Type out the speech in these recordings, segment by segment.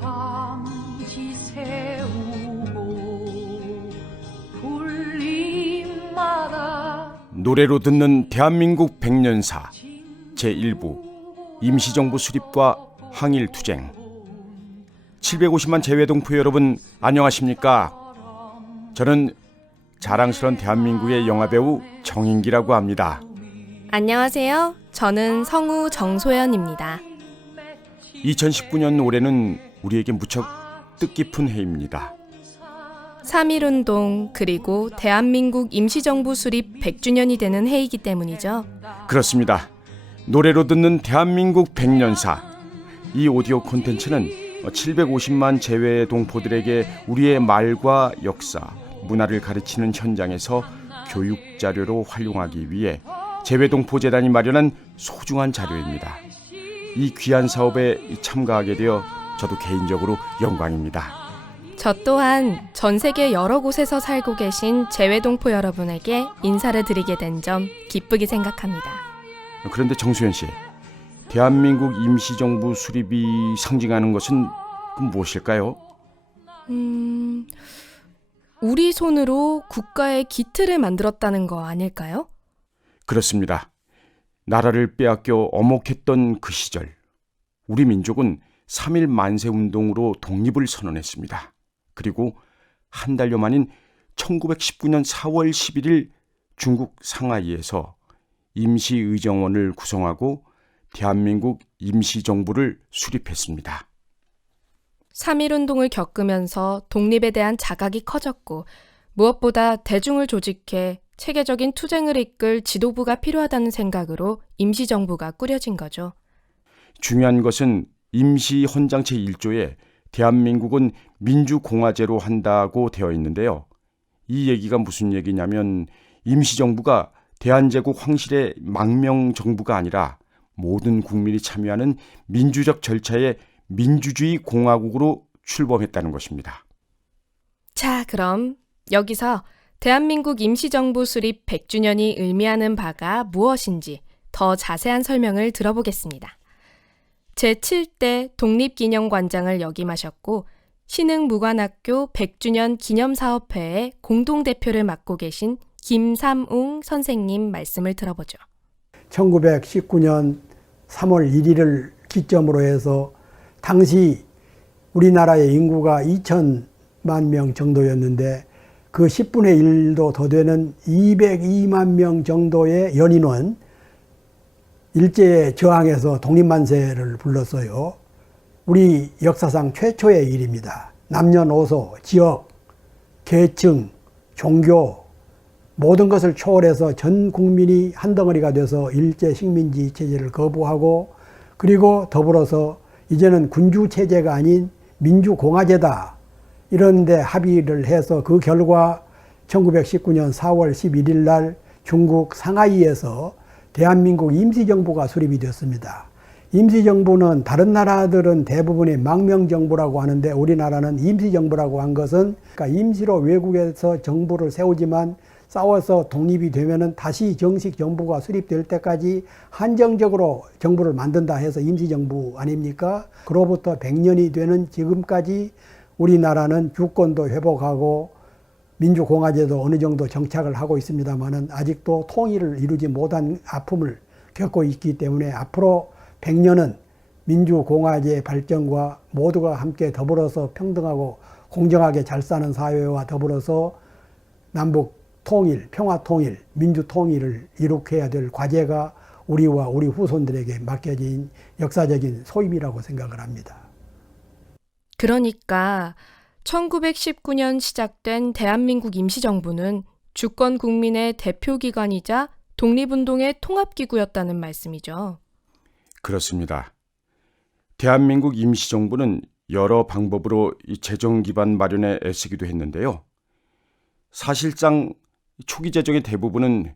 밤지 새우고 불림마다 노래로 듣는 대한민국 백년사 제1부 임시정부 수립과 항일투쟁. 750만 재외동포 여러분 안녕하십니까? 저는 자랑스러운 대한민국의 영화배우 정인기라고 합니다. 안녕하세요. 저는 성우 정소연입니다. 2019년 올해는 우리에게 무척 뜻깊은 해입니다. 3.1운동 그리고 대한민국 임시정부 수립 100주년이 되는 해이기 때문이죠. 그렇습니다. 노래로 듣는 대한민국 백년사. 이 오디오 콘텐츠는 750만 재외 동포들에게 우리의 말과 역사, 문화를 가르치는 현장에서 교육 자료로 활용하기 위해 재외동포재단이 마련한 소중한 자료입니다. 이 귀한 사업에 참가하게 되어 저도 개인적으로 영광입니다. 저 또한 전 세계 여러 곳에서 살고 계신 재외동포 여러분에게 인사를 드리게 된 점 기쁘게 생각합니다. 그런데 정수현 씨, 대한민국 임시정부 수립이 상징하는 것은 무엇일까요? 우리 손으로 국가의 기틀을 만들었다는 거 아닐까요? 그렇습니다. 나라를 빼앗겨 엄혹했던 그 시절, 우리 민족은 3.1 만세운동으로 독립을 선언했습니다. 그리고 한 달여 만인 1919년 4월 11일 중국 상하이에서 임시의정원을 구성하고 대한민국 임시정부를 수립했습니다. 3.1운동을 겪으면서 독립에 대한 자각이 커졌고 무엇보다 대중을 조직해 체계적인 투쟁을 이끌 지도부가 필요하다는 생각으로 임시정부가 꾸려진 거죠. 중요한 것은 임시헌장 제1조에 대한민국은 민주공화제로 한다고 되어 있는데요. 이 얘기가 무슨 얘기냐면 임시정부가 대한제국 황실의 망명정부가 아니라 모든 국민이 참여하는 민주적 절차의 민주주의 공화국으로 출범했다는 것입니다. 자, 그럼 여기서 대한민국 임시정부 수립 100주년이 의미하는 바가 무엇인지 더 자세한 설명을 들어보겠습니다. 제7대 독립기념관장을 역임하셨고 신흥무관학교 100주년 기념사업회의 공동대표를 맡고 계신 김삼웅 선생님 말씀을 들어보죠. 1919년 3월 1일을 기점으로 해서 당시 우리나라의 인구가 2천만 명 정도였는데 그 10분의 1도 더 되는 202만 명 정도의 연인은 일제에 저항해서 독립만세를 불렀어요. 우리 역사상 최초의 일입니다. 남녀노소, 지역, 계층, 종교 모든 것을 초월해서 전 국민이 한 덩어리가 돼서 일제 식민지 체제를 거부하고 그리고 더불어서 이제는 군주 체제가 아닌 민주공화제다. 이런 데 합의를 해서 그 결과 1919년 4월 11일 날 중국 상하이에서 대한민국 임시정부가 수립이 됐습니다. 임시정부는 다른 나라들은 대부분이 망명정부라고 하는데 우리나라는 임시정부라고 한 것은 그러니까 임시로 외국에서 정부를 세우지만 싸워서 독립이 되면은 다시 정식 정부가 수립될 때까지 한정적으로 정부를 만든다 해서 임시정부 아닙니까? 그로부터 100년이 되는 지금까지 우리나라는 주권도 회복하고 민주공화제도 어느 정도 정착을 하고 있습니다만은 아직도 통일을 이루지 못한 아픔을 겪고 있기 때문에 앞으로 100년은 민주공화제 발전과 모두가 함께 더불어서 평등하고 공정하게 잘 사는 사회와 더불어서 남북 통일, 평화 통일, 민주 통일을 이룩해야 될 과제가 우리와 우리 후손들에게 맡겨진 역사적인 소임이라고 생각을 합니다. 그러니까 1919년 시작된 대한민국 임시정부는 주권 국민의 대표기관이자 독립운동의 통합기구였다는 말씀이죠. 그렇습니다. 대한민국 임시정부는 여러 방법으로 이 재정 기반 마련에 애쓰기도 했는데요. 사실상 초기 재정의 대부분은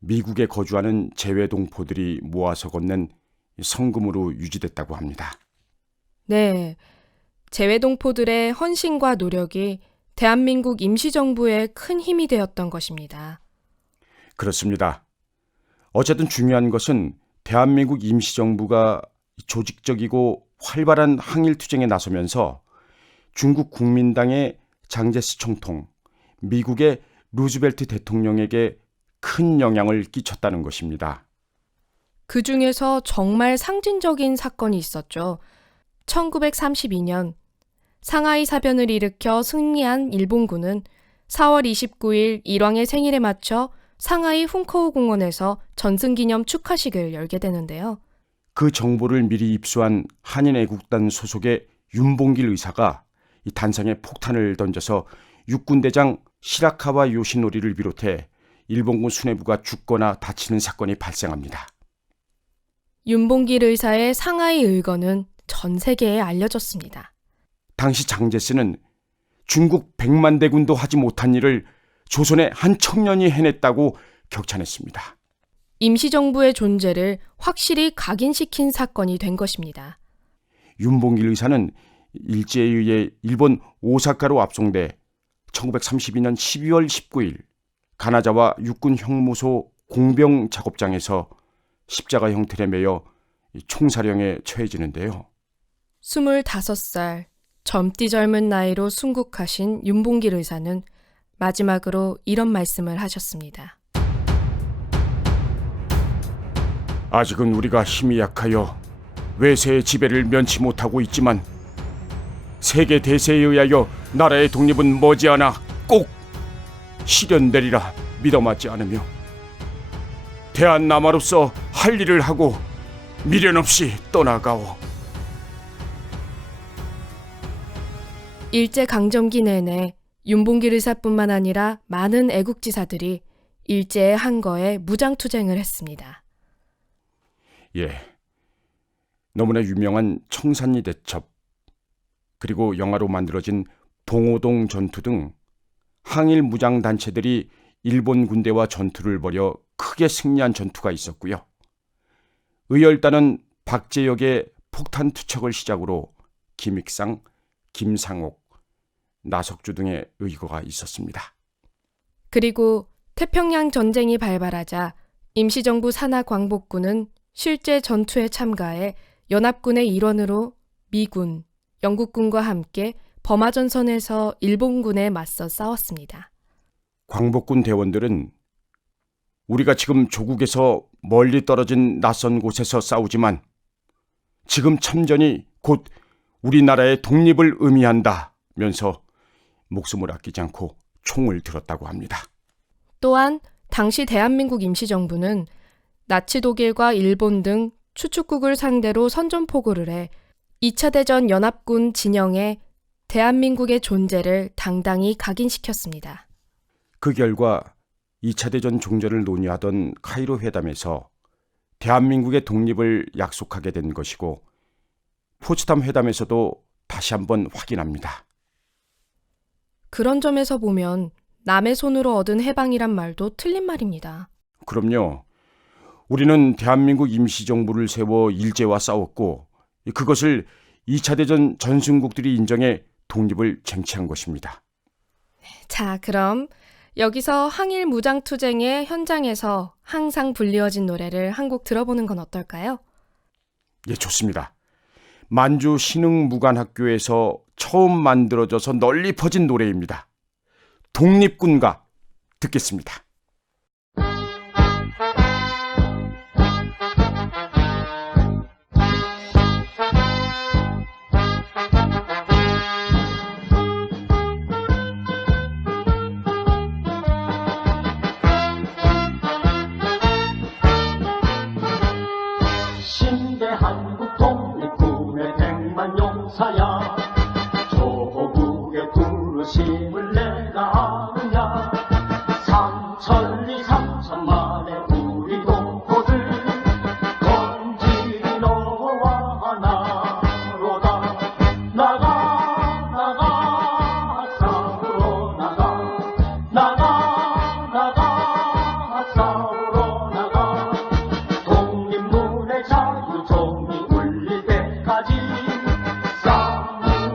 미국에 거주하는 재외동포들이 모아서 건넨 성금으로 유지됐다고 합니다. 네, 재외동포들의 헌신과 노력이 대한민국 임시정부에 큰 힘이 되었던 것입니다. 그렇습니다. 어쨌든 중요한 것은 대한민국 임시정부가 조직적이고 활발한 항일 투쟁에 나서면서 중국 국민당의 장제스 총통, 미국의 루즈벨트 대통령에게 큰 영향을 끼쳤다는 것입니다. 그 중에서 정말 상징적인 사건이 있었죠. 1932년 상하이 사변을 일으켜 승리한 일본군은 4월 29일 일왕의 생일에 맞춰 상하이 훈커우 공원에서 전승기념 축하식을 열게 되는데요. 그 정보를 미리 입수한 한인애국단 소속의 윤봉길 의사가 이 단상에 폭탄을 던져서 육군대장 시라카와 요시노리를 비롯해 일본군 수뇌부가 죽거나 다치는 사건이 발생합니다. 윤봉길 의사의 상하이 의거는 전 세계에 알려졌습니다. 당시 장제스는 중국 100만 대군도 하지 못한 일을 조선의 한 청년이 해냈다고 격찬했습니다. 임시정부의 존재를 확실히 각인시킨 사건이 된 것입니다. 윤봉길 의사는 일제에 의해 일본 오사카로 압송돼 1932년 12월 19일 가나자와 육군 형무소 공병 작업장에서 십자가 형틀에 매여 총사령에 처해지는데요. 25살 젊디 젊은 나이로 순국하신 윤봉길 의사는 마지막으로 이런 말씀을 하셨습니다. 아직은 우리가 힘이 약하여 외세의 지배를 면치 못하고 있지만 세계 대세에 의하여 나라의 독립은 머지않아 꼭 실현되리라 믿어 맞지 않으며 대한남아로서 할 일을 하고 미련 없이 떠나가오. 일제강점기 내내 윤봉길 의사뿐만 아니라 많은 애국지사들이 일제의 항거에 무장투쟁을 했습니다. 예, 너무나 유명한 청산리 대첩, 그리고 영화로 만들어진 봉오동 전투 등 항일 무장단체들이 일본 군대와 전투를 벌여 크게 승리한 전투가 있었고요. 의열단은 박재역의 폭탄 투척을 시작으로 김익상, 김상옥, 나석주 등의 의거가 있었습니다. 그리고 태평양 전쟁이 발발하자 임시정부 산하 광복군은 실제 전투에 참가해 연합군의 일원으로 미군, 영국군과 함께 버마전선에서 일본군에 맞서 싸웠습니다. 광복군 대원들은 우리가 지금 조국에서 멀리 떨어진 낯선 곳에서 싸우지만 지금 참전이 곧 우리나라의 독립을 의미한다면서 목숨을 아끼지 않고 총을 들었다고 합니다. 또한 당시 대한민국 임시정부는 나치 독일과 일본 등 추축국을 상대로 선전포고를 해 2차 대전 연합군 진영에 대한민국의 존재를 당당히 각인시켰습니다. 그 결과 2차 대전 종전을 논의하던 카이로 회담에서 대한민국의 독립을 약속하게 된 것이고 포츠담 회담에서도 다시 한번 확인합니다. 그런 점에서 보면 남의 손으로 얻은 해방이란 말도 틀린 말입니다. 그럼요. 우리는 대한민국 임시정부를 세워 일제와 싸웠고 그것을 2차 대전 전승국들이 인정해 독립을 쟁취한 것입니다. 자, 그럼 여기서 항일 무장투쟁의 현장에서 항상 불리워진 노래를 한 곡 들어보는 건 어떨까요? 예, 좋습니다. 만주 신흥무관학교에서 처음 만들어져서 널리 퍼진 노래입니다. 독립군가 듣겠습니다. 신대 한국 독립군의 100만 용사야 조국의 부르심을 내가 아느냐 삼천리 삼천만의 우리 동포들 건지리 너와 나로다 나가 싸우러 나가 싸우러 나가 독립문의 자유 종이 울릴 때까지 싸우러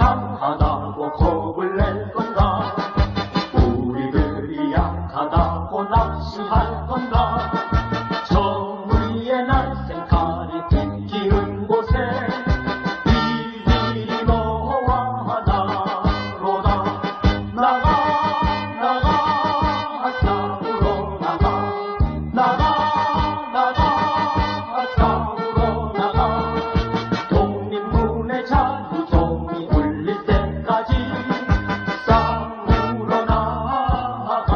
강하다고 겁을 낼 건가? 우리들이 약하다고 납시할 건가? 정의의 날쌘 칼이 빗기는 곳에 이들이 너와 나로다. 나가 싸우러 나가 싸우러 나가. 독립문의 자유종이 울릴 때까지 싸우러 나가세.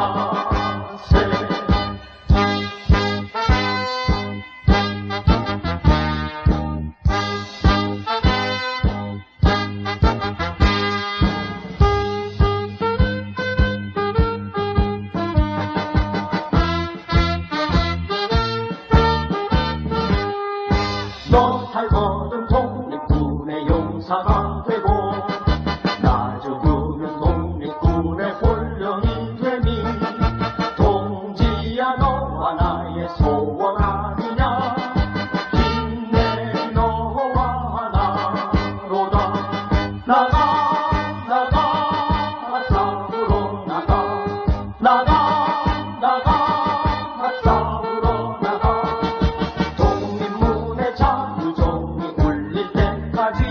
너 살거든 독립군의 용사가 되고 나 죽으면 독립군의 혼령이 되니 동지야 너와 나의 소원 아니냐. 힘내 너와 나로다. 나가 싸우러 나가 싸우러 나가. 독립문의 자유종이 울릴 때까지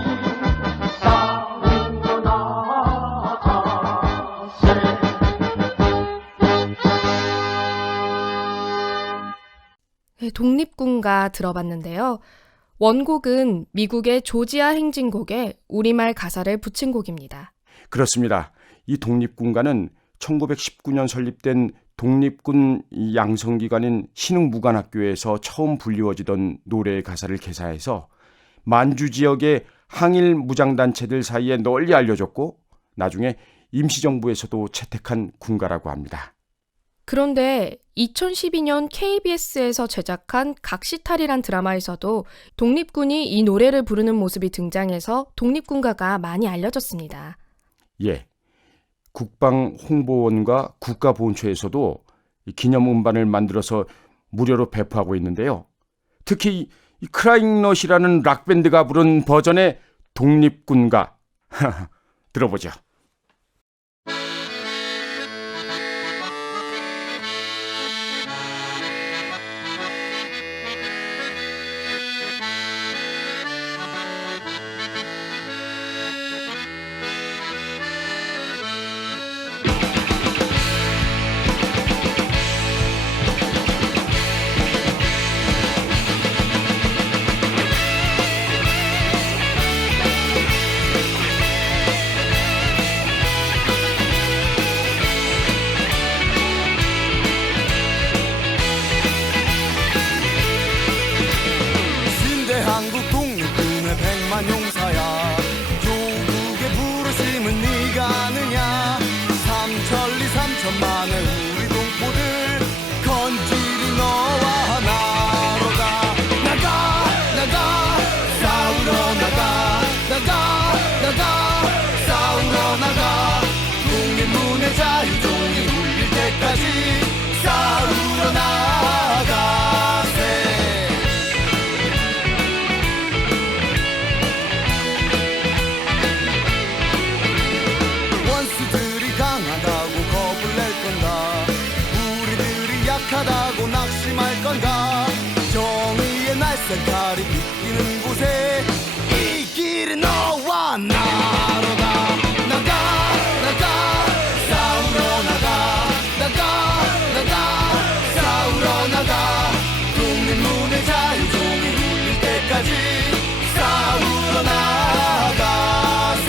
싸우러 나가세. 네, 독립군가 들어봤는데요. 원곡은 미국의 조지아 행진곡에 우리말 가사를 붙인 곡입니다. 그렇습니다. 이 독립군가는 1919년 설립된 독립군 양성기관인 신흥무관학교에서 처음 불리워지던 노래의 가사를 개사해서 만주 지역의 항일 무장단체들 사이에 널리 알려졌고 나중에 임시정부에서도 채택한 군가라고 합니다. 그런데 2012년 KBS에서 제작한 각시탈이란 드라마에서도 독립군이 이 노래를 부르는 모습이 등장해서 독립군가가 많이 알려졌습니다. 예, 국방홍보원과 국가보훈처에서도 이 기념음반을 만들어서 무료로 배포하고 있는데요. 특히 이 크라잉넛이라는 락밴드가 부른 버전의 독립군가 들어보죠. 한국 독립군의 100만 용사야. 조국의 부르심은 네가 아느냐. 삼천리 삼천만의 우리 동포들 건질이 너와 나로다. 나가 싸우러 나가 싸우러 나가. 독립문의 자유종이 울릴 때까지 싸우러 나가세. 우리들이 약하다고 낙심할 건가. 정의의 날쌘 칼이 빗기는 곳에 이 길은 너와 나로다. 나가 싸우러 나가 싸우러 나가. 독립문의 자유종이 울릴 때까지 싸우러 나가세.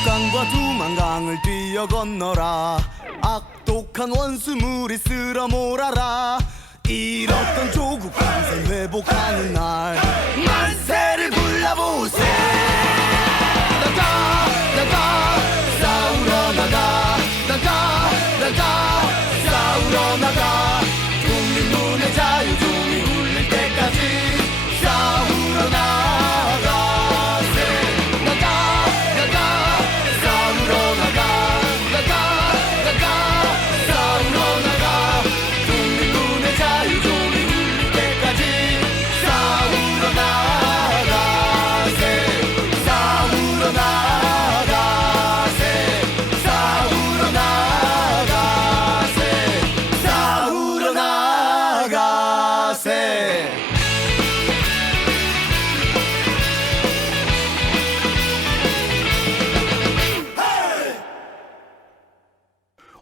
대복강과 두만강을 뛰어 건너라. 악독한 원수물이 쓸어 몰아라. 잃었던 조국 강세 회복하는 날 만세를 불러보세. 싸우러 나가, 싸우러 나가. 독립문의 자유종이 울릴 때까지 싸우러 나가세. 싸우러 나가, 싸우러 나가. 독립문의 자유종이 울릴 때까지 싸우러 나가세. 싸우러 나가세. 싸우러 나가세. 싸우러 나가세.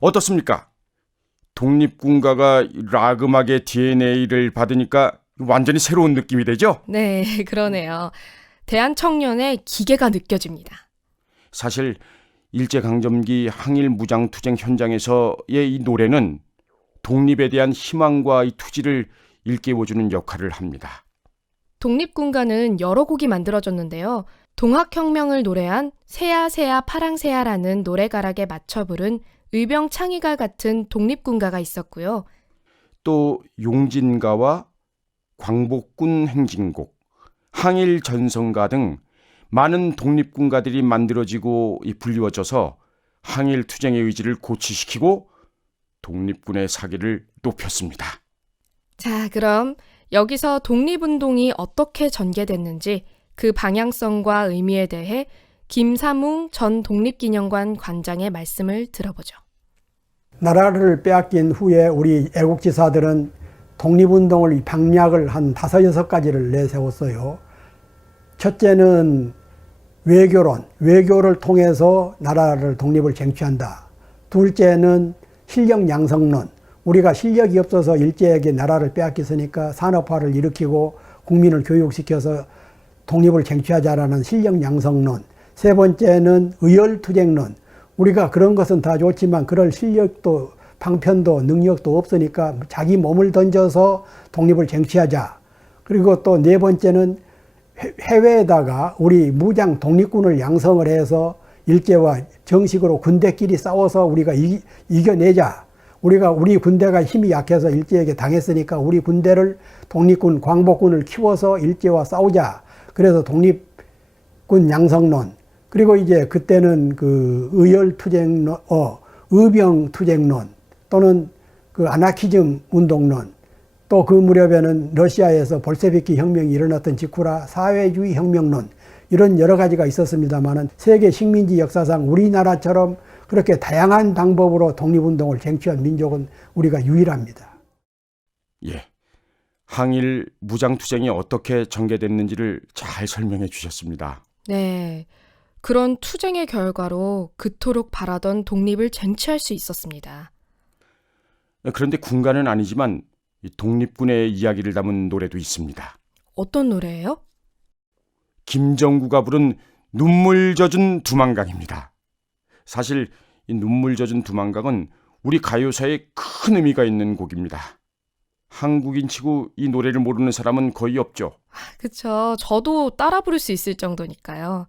어떻습니까? 독립군가가 락 음악의 DNA를 받으니까 완전히 새로운 느낌이 되죠? 네, 그러네요. 대한청년의 기계가 느껴집니다. 사실 일제강점기 항일 무장투쟁 현장에서의 이 노래는 독립에 대한 희망과 이 투지를 일깨워주는 역할을 합니다. 독립군가는 여러 곡이 만들어졌는데요. 동학혁명을 노래한 새야 새야 파랑새야라는 노래가락에 맞춰 부른 의병창의가 같은 독립군가가 있었고요. 또 용진가와 광복군 행진곡, 항일 전성가 등 많은 독립군가들이 만들어지고 불리워져서 항일 투쟁의 의지를 고취시키고 독립군의 사기를 높였습니다. 자, 그럼 여기서 독립운동이 어떻게 전개됐는지 그 방향성과 의미에 대해 김삼웅 전 독립기념관 관장의 말씀을 들어보죠. 나라를 빼앗긴 후에 우리 애국지사들은 독립운동을 방략을 한 5-6가지를 내세웠어요. 첫째는 외교론, 외교를 통해서 나라를 독립을 쟁취한다. 둘째는 실력 양성론, 우리가 실력이 없어서 일제에게 나라를 빼앗겼으니까 산업화를 일으키고 국민을 교육시켜서 독립을 쟁취하자라는 실력 양성론. 세 번째는 의열투쟁론, 우리가 그런 것은 다 좋지만 그럴 실력도 방편도 능력도 없으니까 자기 몸을 던져서 독립을 쟁취하자. 그리고 또 네 번째는 해외에다가 우리 무장 독립군을 양성을 해서 일제와 정식으로 군대끼리 싸워서 우리가 이겨내자. 우리 군대가 힘이 약해서 일제에게 당했으니까 우리 군대를 독립군, 광복군을 키워서 일제와 싸우자. 그래서 독립군 양성론. 그리고 이제 그때는 그 의열투쟁론, 의병투쟁론 또는 그 아나키즘 운동론, 또 그 무렵에는 러시아에서 볼셰비키 혁명이 일어났던 직후라 사회주의 혁명론, 이런 여러 가지가 있었습니다만은 세계 식민지 역사상 우리나라처럼 그렇게 다양한 방법으로 독립운동을 쟁취한 민족은 우리가 유일합니다. 예, 항일 무장투쟁이 어떻게 전개됐는지를 잘 설명해 주셨습니다. 네, 그런 투쟁의 결과로 그토록 바라던 독립을 쟁취할 수 있었습니다. 그런데 군가는 아니지만 독립군의 이야기를 담은 노래도 있습니다. 어떤 노래예요? 김정구가 부른 눈물 젖은 두만강입니다. 사실 이 눈물 젖은 두만강은 우리 가요사에 큰 의미가 있는 곡입니다. 한국인치고 이 노래를 모르는 사람은 거의 없죠. 그쵸. 저도 따라 부를 수 있을 정도니까요.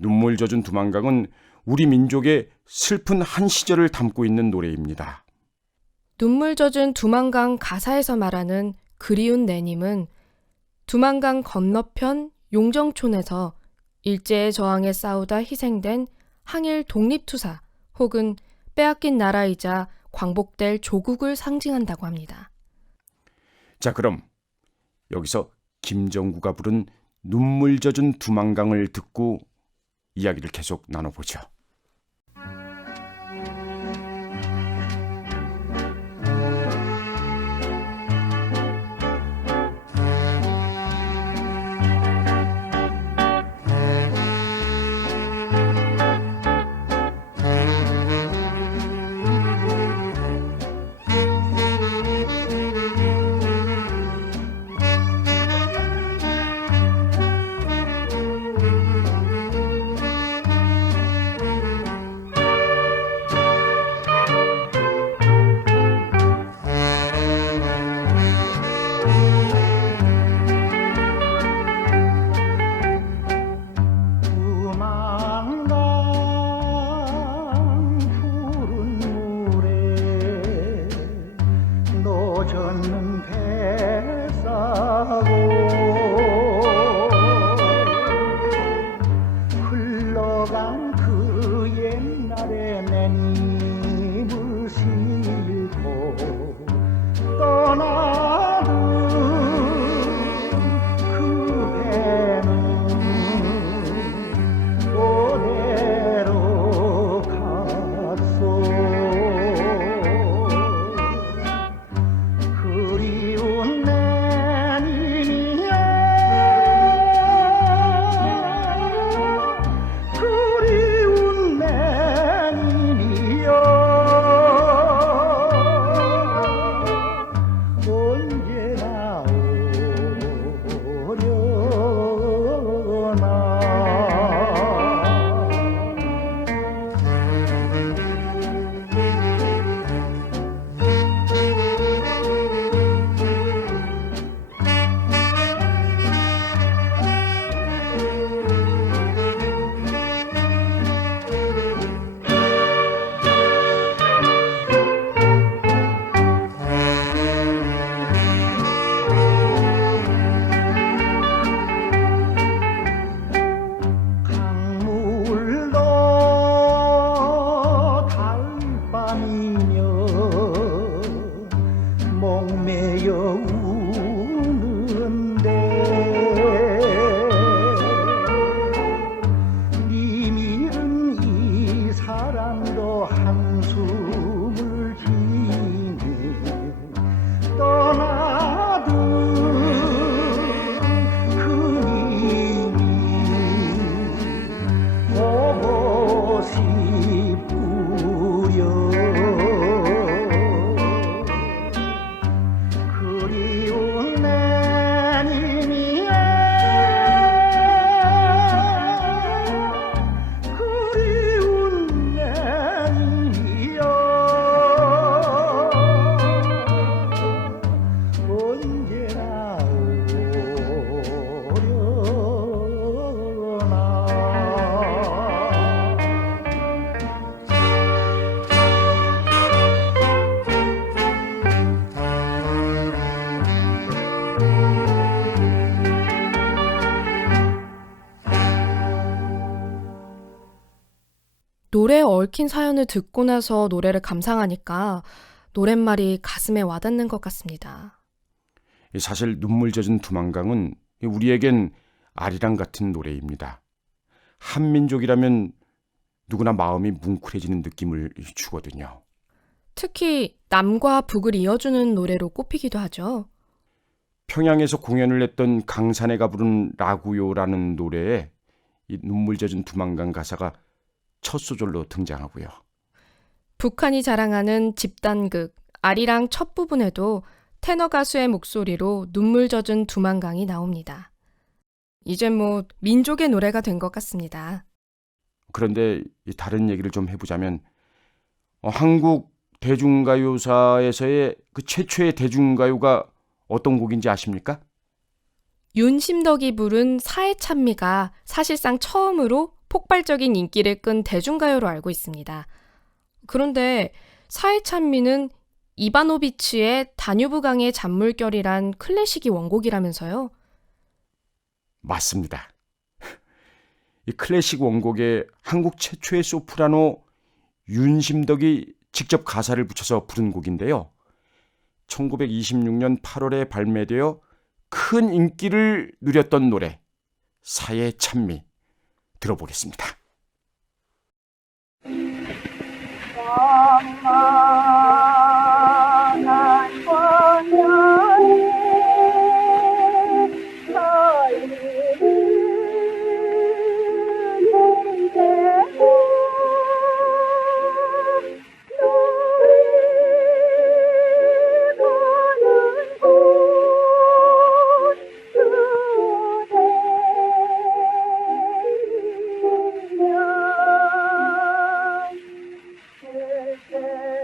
눈물 젖은 두만강은 우리 민족의 슬픈 한 시절을 담고 있는 노래입니다. 눈물 젖은 두만강 가사에서 말하는 그리운 내님은 두만강 건너편 용정촌에서 일제의 저항에 싸우다 희생된 항일 독립투사 혹은 빼앗긴 나라이자 광복될 조국을 상징한다고 합니다. 자, 그럼 여기서 김정구가 부른 눈물 젖은 두만강을 듣고 이야기를 계속 나눠보죠. 노래에 얽힌 사연을 듣고 나서 노래를 감상하니까 노랫말이 가슴에 와닿는 것 같습니다. 사실 눈물 젖은 두만강은 우리에겐 아리랑 같은 노래입니다. 한민족이라면 누구나 마음이 뭉클해지는 느낌을 주거든요. 특히 남과 북을 이어주는 노래로 꼽히기도 하죠. 평양에서 공연을 했던 강산해가 부른 라구요라는 노래에 이 눈물 젖은 두만강 가사가 첫 소절로 등장하고요. 북한이 자랑하는 집단극 아리랑 첫 부분에도 테너 가수의 목소리로 눈물 젖은 두만강이 나옵니다. 이제 뭐 민족의 노래가 된 것 같습니다. 그런데 다른 얘기를 좀 해보자면 한국 대중가요사에서의 그 최초의 대중가요가 어떤 곡인지 아십니까? 윤심덕이 부른 사해찬미가 사실상 처음으로 폭발적인 인기를 끈 대중가요로 알고 있습니다. 그런데 사해찬미는 이바노비치의 다뉴브강의 잔물결이란 클래식이 원곡이라면서요? 맞습니다. 이 클래식 원곡에 한국 최초의 소프라노 윤심덕이 직접 가사를 붙여서 부른 곡인데요. 1926년 8월에 발매되어 큰 인기를 누렸던 노래 사해찬미 들어보겠습니다. Yeah.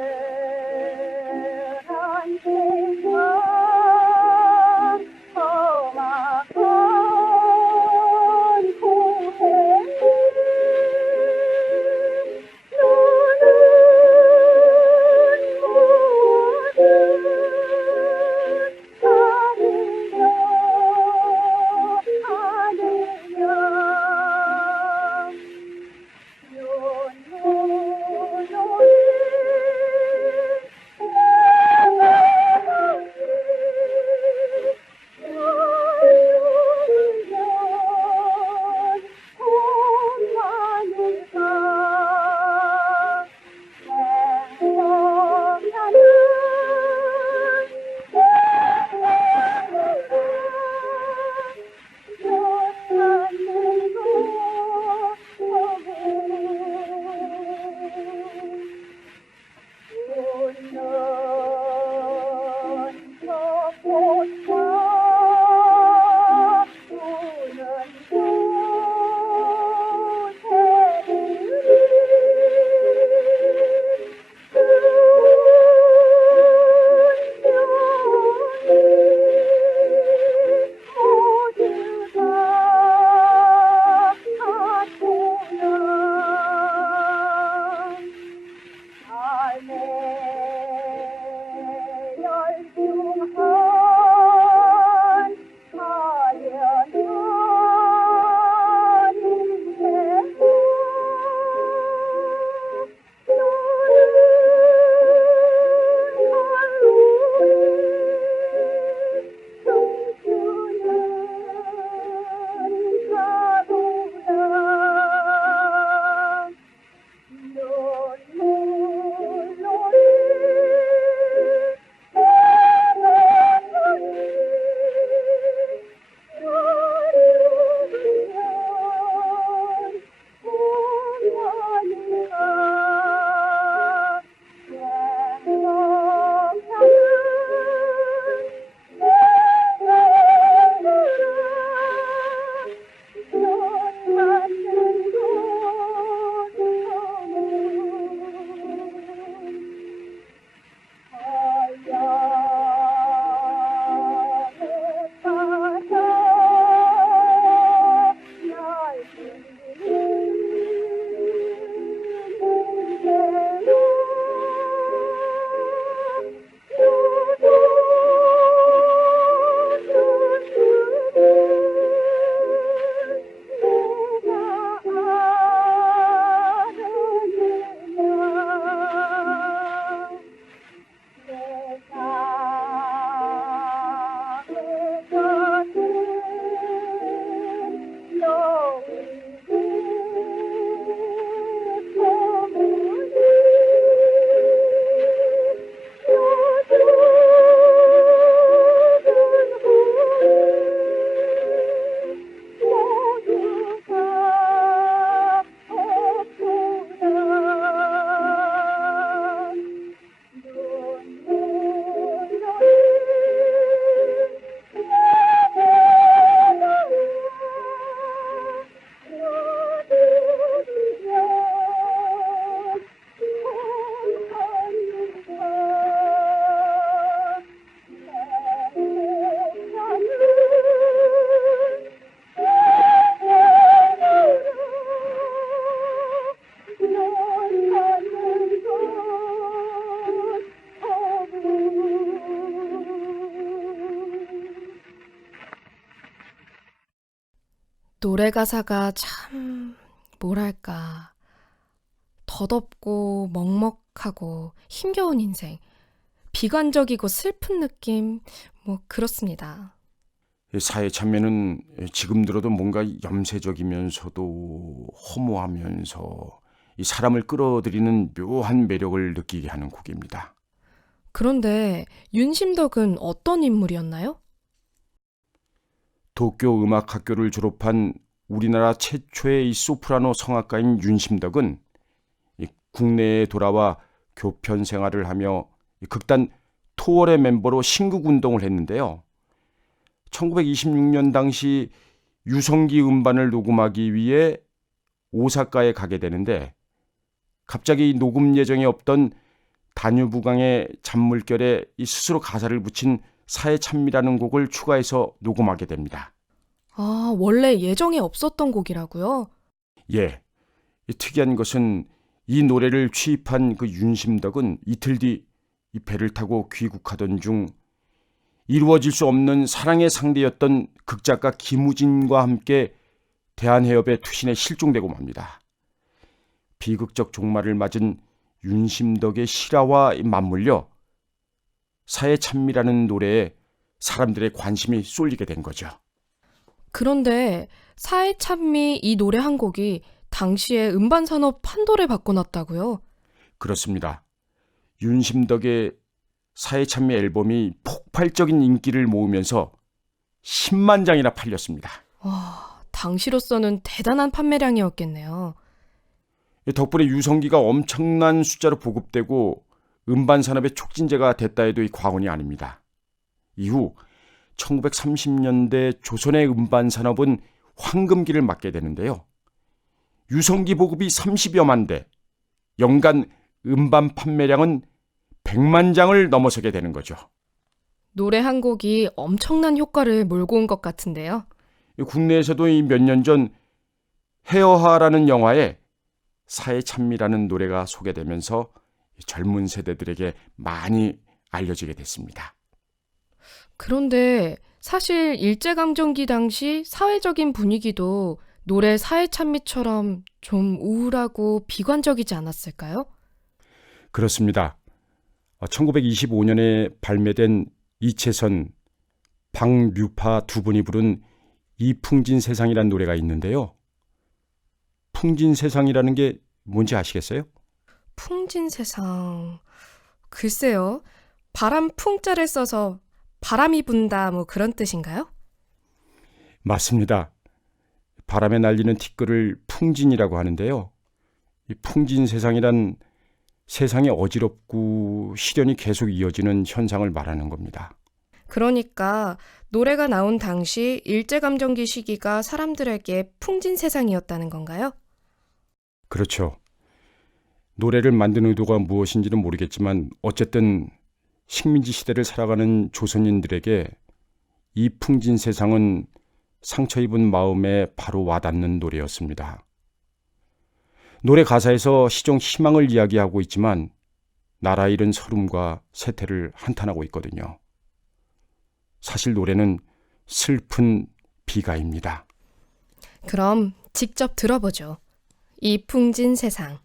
노래 가사가 참 뭐랄까 더덥고 먹먹하고 힘겨운 인생, 비관적이고 슬픈 느낌, 뭐 그렇습니다. 사회 참여는 지금 들어도 뭔가 염세적이면서도 허무하면서 이 사람을 끌어들이는 묘한 매력을 느끼게 하는 곡입니다. 그런데 윤심덕은 어떤 인물이었나요? 도쿄 음악학교를 졸업한 우리나라 최초의 이 소프라노 성악가인 윤심덕은 이 국내에 돌아와 교편 생활을 하며 이 극단 토월의 멤버로 신국 운동을 했는데요. 1926년 당시 유성기 음반을 녹음하기 위해 오사카에 가게 되는데 갑자기 녹음 예정이 없던 다뉴브강의 잔물결에 이 스스로 가사를 붙인 사회찬미라는 곡을 추가해서 녹음하게 됩니다. 아, 원래 예정에 없었던 곡이라고요? 예, 이 특이한 것은 이 노래를 취입한 그 윤심덕은 이틀 뒤 이 배를 타고 귀국하던 중 이루어질 수 없는 사랑의 상대였던 극작가 김우진과 함께 대한해협의 투신에 실종되고 맙니다. 비극적 종말을 맞은 윤심덕의 실화와 맞물려 사회찬미라는 노래에 사람들의 관심이 쏠리게 된 거죠. 그런데 사회찬미 이 노래 한 곡이 당시에 음반산업 판도를 바꿔놨다고요? 그렇습니다. 윤심덕의 사회찬미 앨범이 폭발적인 인기를 모으면서 10만 장이나 팔렸습니다. 와, 당시로서는 대단한 판매량이었겠네요. 덕분에 유성기가 엄청난 숫자로 보급되고 음반 산업의 촉진제가 됐다 해도 이 과언이 아닙니다. 이후 1930년대 조선의 음반 산업은 황금기를 맞게 되는데요. 유성기 보급이 30여만 대, 연간 음반 판매량은 100만 장을 넘어서게 되는 거죠. 노래 한 곡이 엄청난 효과를 몰고 온 것 같은데요. 국내에서도 몇 년 전 헤어하라는 영화에 사회찬미라는 노래가 소개되면서 젊은 세대들에게 많이 알려지게 됐습니다. 그런데 사실 일제감정기 당시 사회적인 분위기도 노래 사회찬미처럼 좀 우울하고 비관적이지 않았을까요? 그렇습니다. 1925년에 발매된 이채선, 박뮤파 두 분이 부른 이풍진 세상이라는 노래가 있는데요. 풍진 세상이라는 게 뭔지 아시겠어요? 풍진 세상... 글쎄요. 바람 풍자를 써서 바람이 분다 뭐 그런 뜻인가요? 맞습니다. 바람에 날리는 티끌을 풍진이라고 하는데요. 이 풍진 세상이란 세상이 어지럽고 시련이 계속 이어지는 현상을 말하는 겁니다. 그러니까 노래가 나온 당시 일제감정기 시기가 사람들에게 풍진 세상이었다는 건가요? 그렇죠. 노래를 만든 의도가 무엇인지는 모르겠지만 어쨌든 식민지 시대를 살아가는 조선인들에게 이 풍진 세상은 상처 입은 마음에 바로 와닿는 노래였습니다. 노래 가사에서 시종 희망을 이야기하고 있지만 나라 잃은 서름과 세태를 한탄하고 있거든요. 사실 노래는 슬픈 비가입니다. 그럼 직접 들어보죠. 이 풍진 세상.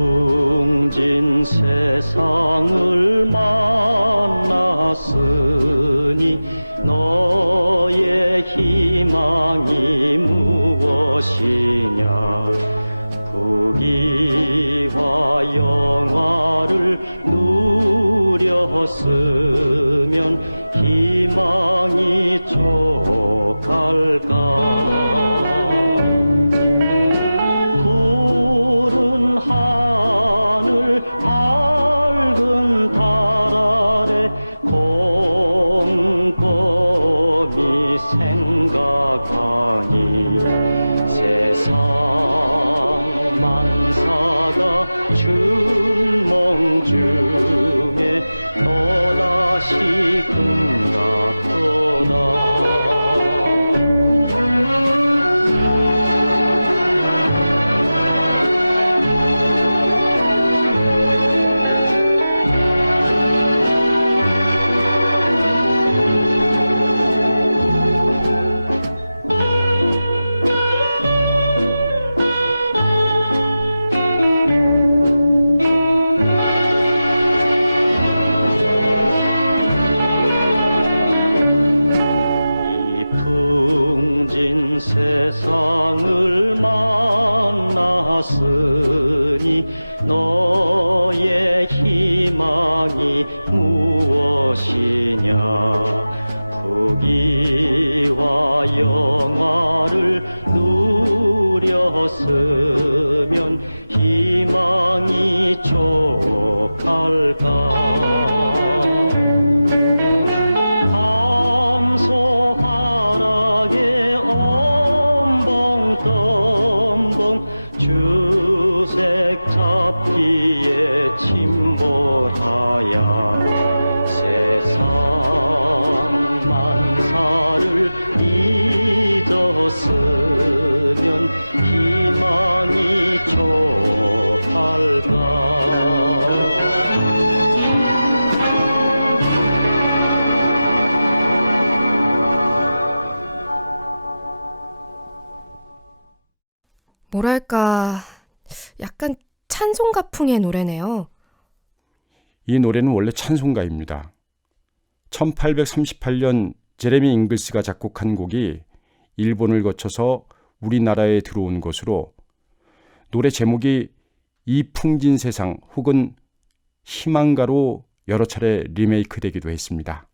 풍진 세상을 만났으니 너의 희망이 무엇이냐 부귀와 영화를 누렸으면 희망이 족할까 하늘 밝은 달 아래 곰곰이 생각하니 세상 중에 또다시 금갑도다. 세상을 만났으니 너의 희망이 무엇이냐. 부귀와 영화를 누렸으면 희망이 족할까. 주색 잡기에 침몰하야 세상 만사를 잊었으면 희망이 족할까. 뭐랄까, 약간 찬송가풍의 노래네요. 이 노래는 원래 찬송가입니다. 1838년 제레미 잉글스가 작곡한 곡이 일본을 거쳐서 우리나라에 들어온 것으로 노래 제목이 이 풍진 세상 혹은 희망가로 여러 차례 리메이크되기도 했습니다.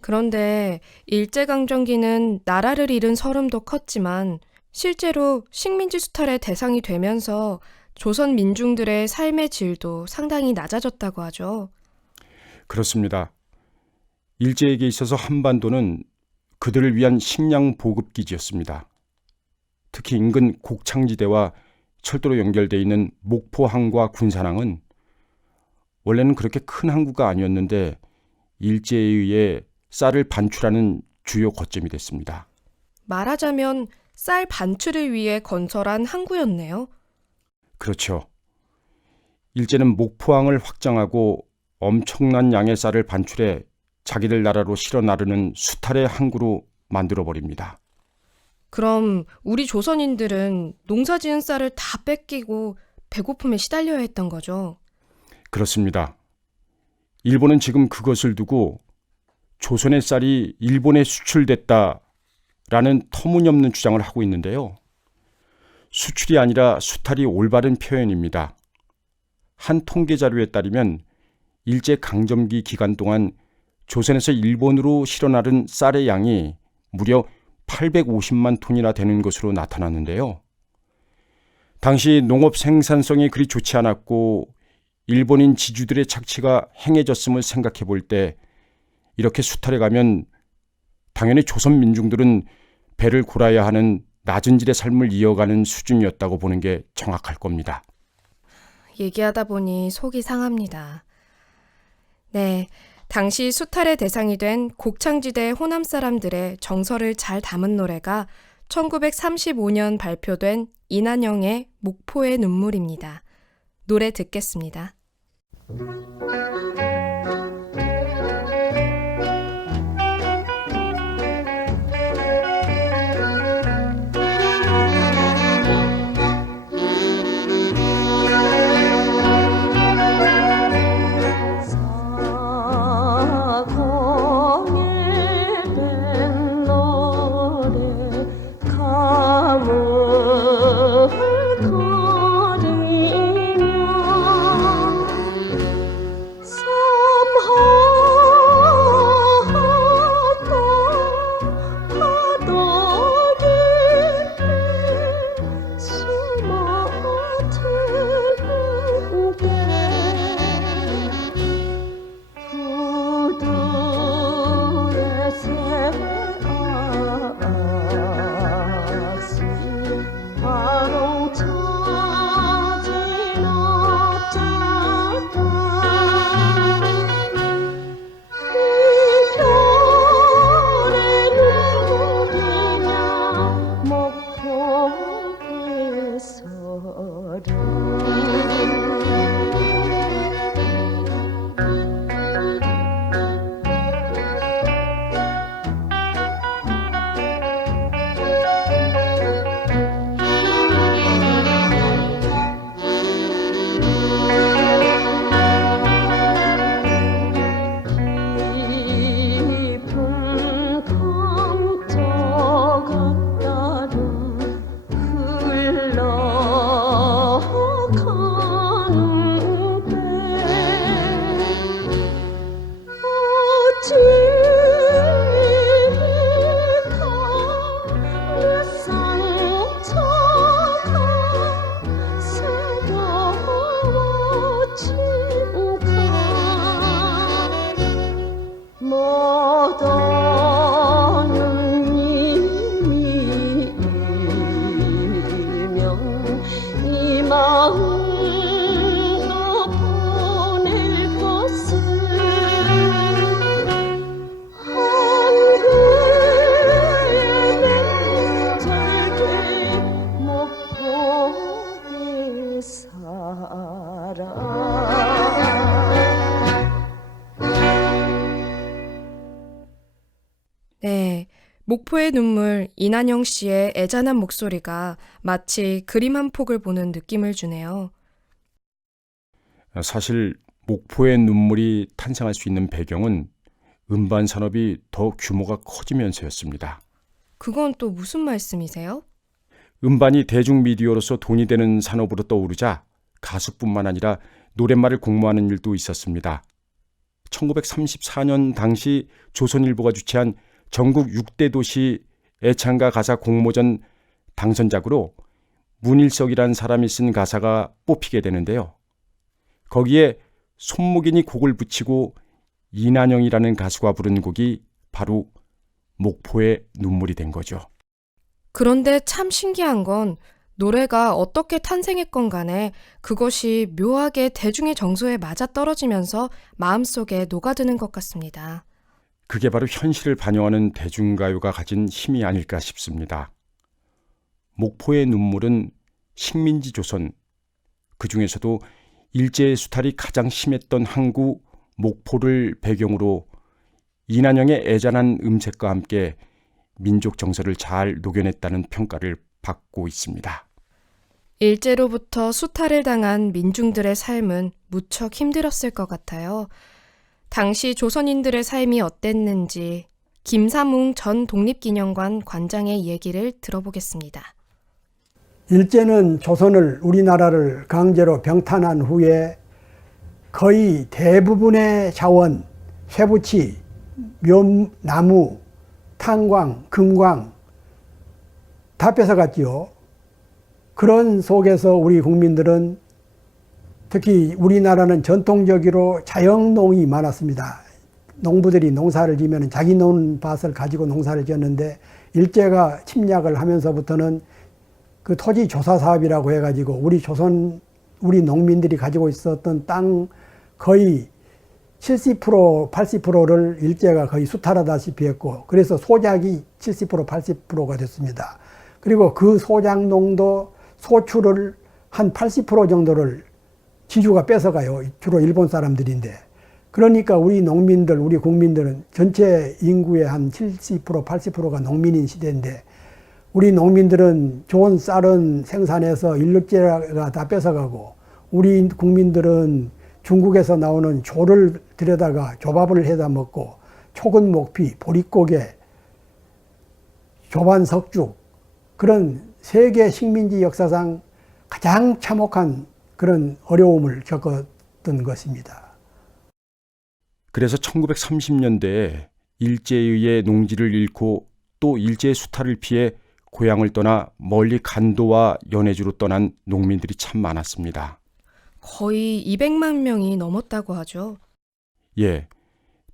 그런데 일제강점기는 나라를 잃은 서름도 컸지만 실제로 식민지 수탈의 대상이 되면서 조선 민중들의 삶의 질도 상당히 낮아졌다고 하죠. 그렇습니다. 일제에게 있어서 한반도는 그들을 위한 식량 보급기지였습니다. 특히 인근 곡창지대와 철도로 연결되어 있는 목포항과 군산항은 원래는 그렇게 큰 항구가 아니었는데 일제에 의해 쌀을 반출하는 주요 거점이 됐습니다. 말하자면 쌀 반출을 위해 건설한 항구였네요. 그렇죠. 일제는 목포항을 확장하고 엄청난 양의 쌀을 반출해 자기들 나라로 실어 나르는 수탈의 항구로 만들어버립니다. 그럼 우리 조선인들은 농사 지은 쌀을 다 뺏기고 배고픔에 시달려야 했던 거죠. 그렇습니다. 일본은 지금 그것을 두고 조선의 쌀이 일본에 수출됐다라는 터무니없는 주장을 하고 있는데요. 수출이 아니라 수탈이 올바른 표현입니다. 한 통계 자료에 따르면 일제강점기 기간 동안 조선에서 일본으로 실어 나른 쌀의 양이 무려 850만 톤이나 되는 것으로 나타났는데요. 당시 농업 생산성이 그리 좋지 않았고 일본인 지주들의 착취가 행해졌음을 생각해 볼 때 이렇게 수탈해 가면 당연히 조선 민중들은 배를 골아야 하는 낮은 질의 삶을 이어가는 수준이었다고 보는 게 정확할 겁니다. 얘기하다 보니 속이 상합니다. 네, 당시 수탈의 대상이 된 곡창지대 호남 사람들의 정서를 잘 담은 노래가 1935년 발표된 이난영의 목포의 눈물입니다. 노래 듣겠습니다. 가물 거리며 목포의 눈물, 이난영 씨의 애잔한 목소리가 마치 그림 한 폭을 보는 느낌을 주네요. 사실 목포의 눈물이 탄생할 수 있는 배경은 음반 산업이 더 규모가 커지면서였습니다. 그건 또 무슨 말씀이세요? 음반이 대중미디어로서 돈이 되는 산업으로 떠오르자 가수뿐만 아니라 노랫말을 공모하는 일도 있었습니다. 1934년 당시 조선일보가 주최한 전국 6대 도시 애창가 가사 공모전 당선작으로 문일석이란 사람이 쓴 가사가 뽑히게 되는데요. 거기에 손목인이 곡을 붙이고 이난영이라는 가수가 부른 곡이 바로 목포의 눈물이 된 거죠. 그런데 참 신기한 건 노래가 어떻게 탄생했건 간에 그것이 묘하게 대중의 정서에 맞아떨어지면서 마음속에 녹아드는 것 같습니다. 그게 바로 현실을 반영하는 대중가요가 가진 힘이 아닐까 싶습니다. 목포의 눈물은 식민지 조선, 그 중에서도 일제의 수탈이 가장 심했던 항구 목포를 배경으로 이난영의 애잔한 음색과 함께 민족 정서를 잘 녹여냈다는 평가를 받고 있습니다. 일제로부터 수탈을 당한 민중들의 삶은 무척 힘들었을 것 같아요. 당시 조선인들의 삶이 어땠는지 김삼웅 전 독립기념관 관장의 얘기를 들어보겠습니다. 일제는 조선을 우리나라를 강제로 병탄한 후에 거의 대부분의 자원, 쇠붙이, 나무, 탄광, 금광 다 뺏어갔지요. 그런 속에서 우리 국민들은 특히 우리나라는 전통적으로 자영농이 많았습니다. 농부들이 농사를 지면 자기 논밭을 가지고 농사를 지었는데 일제가 침략을 하면서부터는 그 토지 조사 사업이라고 해가지고 우리 농민들이 가지고 있었던 땅 거의 70% 80%를 일제가 거의 수탈하다시피 했고 그래서 소작이 70% 80%가 됐습니다. 그리고 그 소작농도 소출을 한 80% 정도를 지주가 뺏어가요. 주로 일본 사람들인데. 그러니까 우리 농민들, 우리 국민들은 전체 인구의 한 70% 80%가 농민인 시대인데 우리 농민들은 좋은 쌀은 생산해서 일육제가 다 뺏어가고 우리 국민들은 중국에서 나오는 조를 들여다가 조밥을 해다 먹고 초근 목피, 보릿고개, 조반 석죽 그런 세계 식민지 역사상 가장 참혹한 그런 어려움을 겪었던 것입니다. 그래서 1930년대에 일제에 의해 농지를 잃고 또 일제의 수탈을 피해 고향을 떠나 멀리 간도와 연해주로 떠난 농민들이 참 많았습니다. 거의 200만 명이 넘었다고 하죠. 예,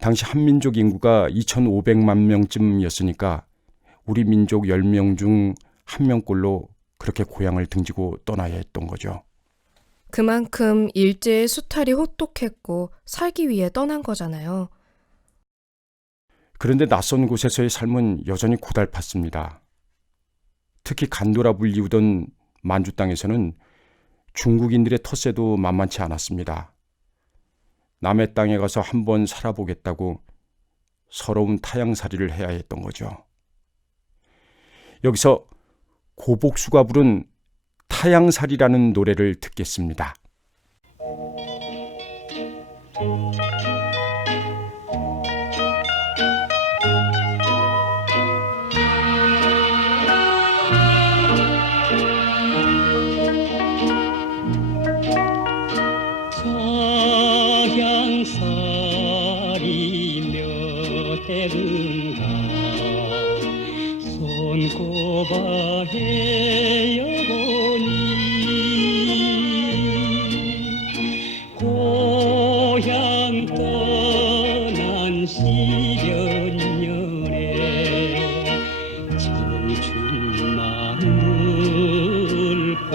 당시 한민족 인구가 2,500만 명쯤이었으니까 우리 민족 10명 중 1명꼴로 그렇게 고향을 등지고 떠나야 했던 거죠. 그만큼 일제의 수탈이 혹독했고 살기 위해 떠난 거잖아요. 그런데 낯선 곳에서의 삶은 여전히 고달팠습니다. 특히 간도라 불리우던 만주 땅에서는 중국인들의 텃세도 만만치 않았습니다. 남의 땅에 가서 한번 살아보겠다고 서러운 타향살이를 해야 했던 거죠. 여기서 고복수가 부른 타향살이라는 노래를 듣겠습니다. 타향살이며 대른가 손꼽아 헤어보니 고향 떠난 시련년에 청춘만 울고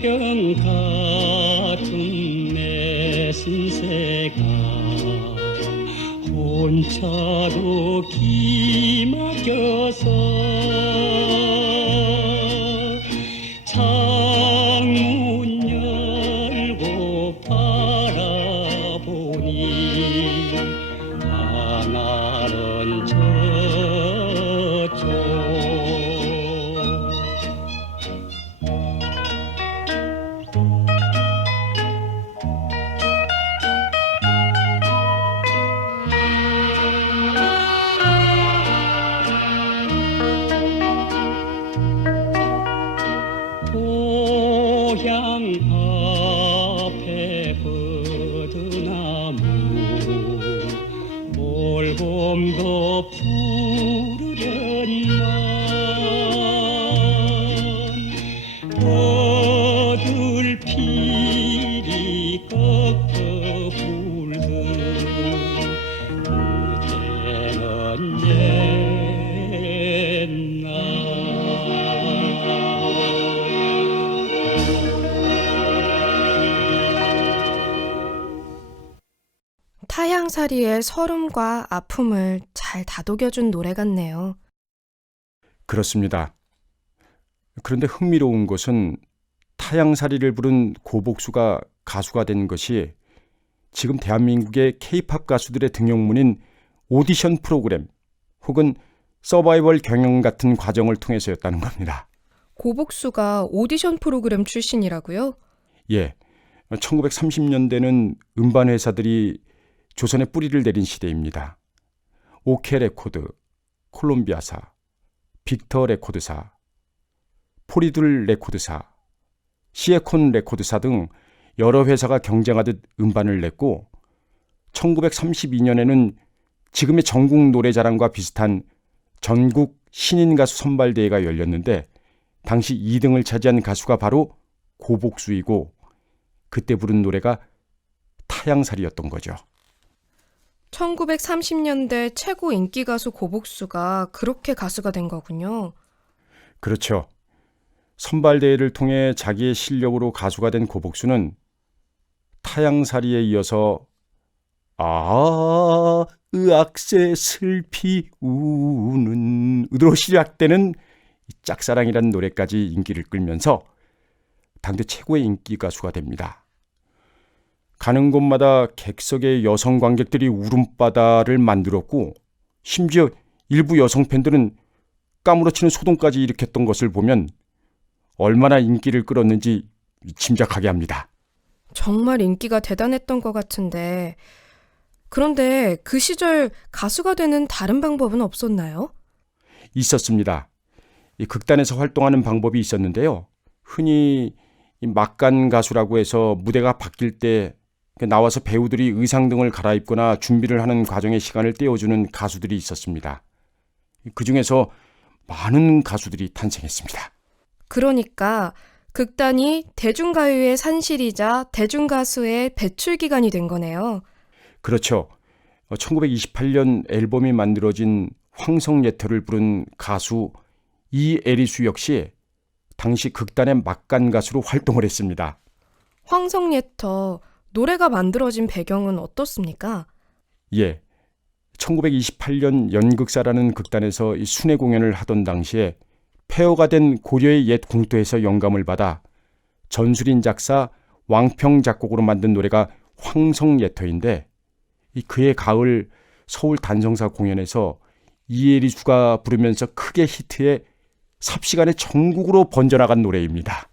부평 같은 내 신세가 혼자도 기막혀서 창문 열고 바라보니 하늘은 저쪽 고향 앞에 버드나무 올봄도 푸르련만 버들 피리 꺾어 불듯 그대는 타향살이의 서름과 아픔을 잘 다독여준 노래 같네요. 그렇습니다. 그런데 흥미로운 것은 타향살이를 부른 고복수가 가수가 된 것이 지금 대한민국의 K-팝 가수들의 등용문인 오디션 프로그램 혹은 서바이벌 경영 같은 과정을 통해서였다는 겁니다. 고복수가 오디션 프로그램 출신이라고요? 예, 1930년대는 음반 회사들이 조선에 뿌리를 내린 시대입니다. 오케 레코드, 콜롬비아사, 빅터 레코드사, 포리둘 레코드사, 시에콘 레코드사 등 여러 회사가 경쟁하듯 음반을 냈고 1932년에는 지금의 전국 노래자랑과 비슷한 전국 신인 가수 선발대회가 열렸는데 당시 2등을 차지한 가수가 바로 고복수이고 그때 부른 노래가 타향살이였던 거죠. 1930년대 최고 인기 가수 고복수가 그렇게 가수가 된 거군요. 그렇죠. 선발대회를 통해 자기의 실력으로 가수가 된 고복수는 타향살이에 이어서 의악새 슬피 우는 으로 시작되는 짝사랑이라는 노래까지 인기를 끌면서 당대 최고의 인기 가수가 됩니다. 가는 곳마다 객석의 여성 관객들이 울음바다를 만들었고 심지어 일부 여성 팬들은 까무러치는 소동까지 일으켰던 것을 보면 얼마나 인기를 끌었는지 짐작하게 합니다. 정말 인기가 대단했던 것 같은데 그런데 그 시절 가수가 되는 다른 방법은 없었나요? 있었습니다. 이 극단에서 활동하는 방법이 있었는데요. 흔히 막간 가수라고 해서 무대가 바뀔 때 나와서 배우들이 의상 등을 갈아입거나 준비를 하는 과정의 시간을 떼어주는 가수들이 있었습니다. 그 중에서 많은 가수들이 탄생했습니다. 그러니까 극단이 대중가요의 산실이자 대중가수의 배출기관이 된 거네요. 그렇죠. 1928년 앨범이 만들어진 황성예터를 부른 가수 이애리수 역시 당시 극단의 막간 가수로 활동을 했습니다. 황성예터 노래가 만들어진 배경은 어떻습니까? 예, 1928년 연극사라는 극단에서 이 순회 공연을 하던 당시에 폐허가 된 고려의 옛 궁토에서 영감을 받아 전술인 작사 왕평 작곡으로 만든 노래가 황성예터인데 그해 가을 서울 단성사 공연에서 이애리수가 부르면서 크게 히트해 삽시간에 전국으로 번져나간 노래입니다.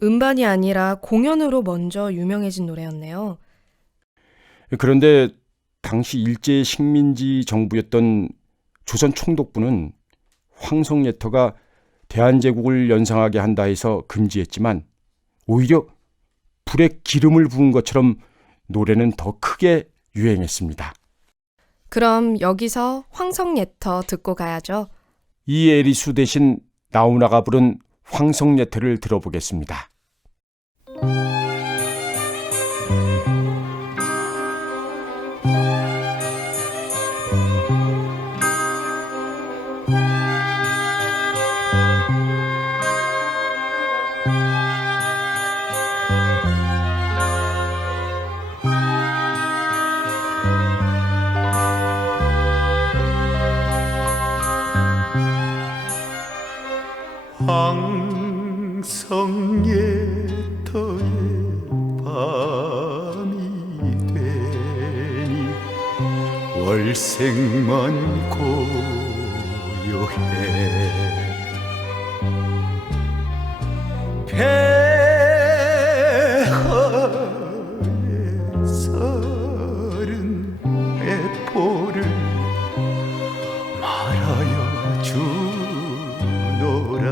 음반이 아니라 공연으로 먼저 유명해진 노래였네요. 그런데 당시 일제 식민지 정부였던 조선 총독부는 황성예터가 대한제국을 연상하게 한다 해서 금지했지만 오히려 불에 기름을 부은 것처럼 노래는 더 크게 유행했습니다. 그럼 여기서 황성예터 듣고 가야죠. 이애리수 대신 나훈아가 부른 황성예터를 들어보겠습니다. 황성예터의 밤이 되니 월색만 고요해 폐하에 서른 배포를 말하여 주노라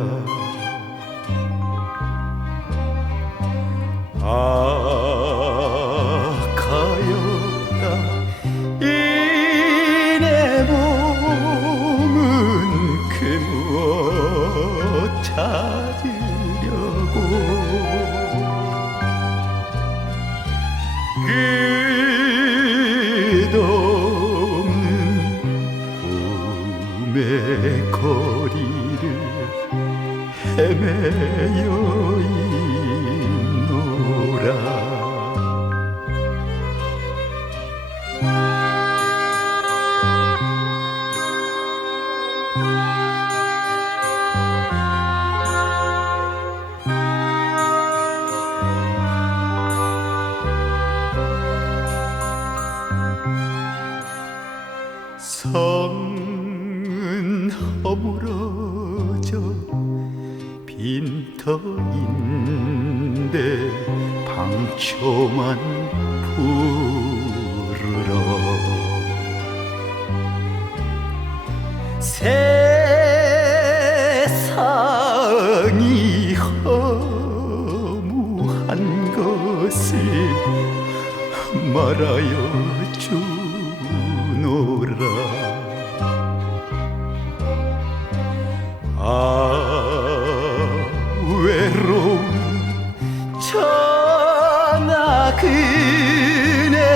가요다 이내 몸은 그 무엇 찾으려고 끝없는 꿈의 거리를 헤매여 있노라 성은 허물어져 빈터인데 방초만 부르러 세상이 허무한 것을 말하여 주노라 외로운 전하 그네